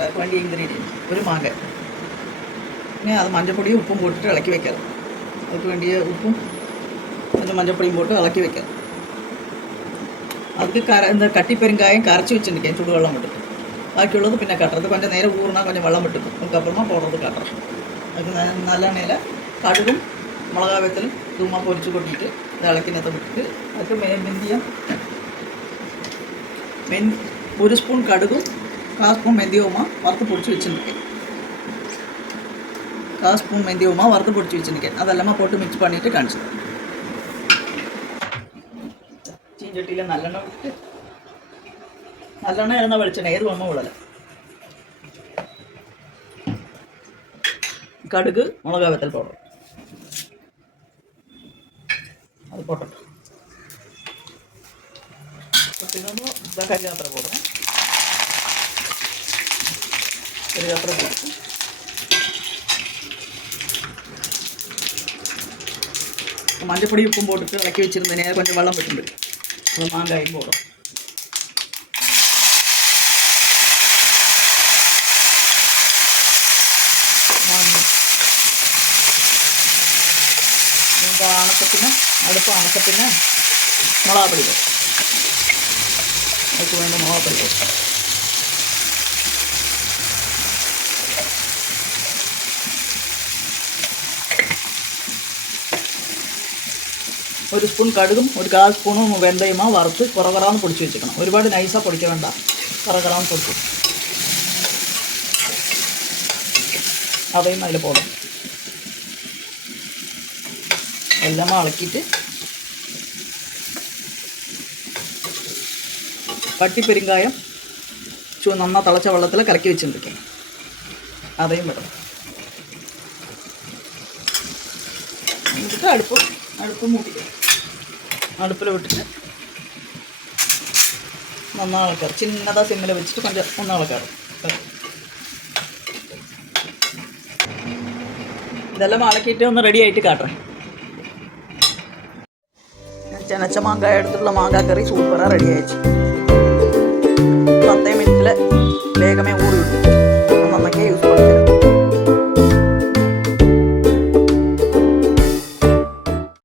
அதுக்கு வேண்டிய இன்க்ரீடியன்ட் ஒரு மாங்காய். இனி அது மஞ்சப்பொடியும் உப்பும் போட்டுட்டு இളക്കി வைக்கலாம். அதுக்கு வேண்டிய உப்பும் கொஞ்சம் மஞ்சப்பொடியும் போட்டு இളക്കി வைக்கலாம். அதுக்கு இந்த கட்டி பெருங்காயம் கரைச்சி வச்சுருக்கேன் சுடு வெள்ளம் விட்டுட்டு. ബാക്കിയുള്ളത് പിന്നെ കട്ടുறது கொஞ்சம் നേരം ஊறினா கொஞ்சம் வெள்ளம் விட்டுக்கும். அதுக்கப்புறமா போடுறது கட்டுறேன். அதுக்கு நல்லெண்ணெயில் കടുകും மிளகாவத்தலும் தூமா பொரித்து கொட்டிட்டு இதை இളക്കിനകത്ത് വിട്ടിട്ട് அதுக்கு ഒരു സ്പൂൺ കടുകും 1/4 സ്പൂൺ മെന്തിയവുമാ വറുത്ത് പൊടിച്ച് വെച്ചിരിക്കேன். 1/4 സ്പൂൺ മെന്തിയവുമാ വറുത്ത് പൊടിച്ച് വെച്ചിരിக்கேன். അതെല്ലാം போட்டு மிக்ஸ் பண்ணிட்டு காமிச்சு ചീഞ്ചട്ടിയിൽ നല്ലെണ്ണ വിട്ടിട്ട് നല്ലെണ്ണ എണ്ണ വെളിച്ചെണ്ണ ഏത് ഒന്നും ഉള്ളല്ല. കടുക് மிளகாவத்தல் പൗഡർ அது போட்டோம். கறிவேப்பிலை போடுறேன். கறிவேப்பிலை போட்டு மஞ்சப்பொடி உப்பும் போட்டுட்டு இളക്കി வச்சுருந்தேன். கொஞ்சம் வெள்ளம் விட்டுண்டு அது மாங்காயும் போடும். അടുപ്പ് അണക്കത്തിന് മുളകാപ്പൊടി പോയി അതിന് വേണ്ട മുളകാപ്പൊടി പോയി ഒരു സ്പൂൺ കടുകും ഒരു 1/4 സ്പൂണും വെന്തയമാ വറുത്ത് കുറകറാന്ന് പൊടിച്ച് വെച്ചിരിക്കണം. ഒരുപാട് നൈസാണ് പൊടിக்க വേണ്ട, കുറകറാന്ന് പൊടിച്ചു അதையும் അതിൽ പോടും. എല്ലാം ഇളക്കിയിട്ട് കട്ടി പെരുങ്കായം നന്നാ തിളച്ച വെള്ളത്തിൽ കലക്കി വെച്ചിരിക്കேன். അதையும் വിടും. എന്നിട്ട് അടുപ്പ് മൂട്ടിക്കും. അടുപ്പിൽ വിട്ടിട്ട് നന്നാ ഇളക്കാറ്. ചിന്നതാ സിമ്മിൽ വെച്ചിട്ട് കൊഞ്ചം ഒന്ന് ഇളക്കാറ്. ഇതെല്ലാം ഇളക്കിയിട്ട് ഒന്ന് റെഡി ആയിട്ട് കാട്ടറേ. ചെനച്ച മാങ്കായ എടുത്തിട്ടുള്ള മാങ്കാ കറി സൂപ്പറാണ് റെഡി ആയിച്ചു. 10 മിനിറ്റിൽ വേഗമേ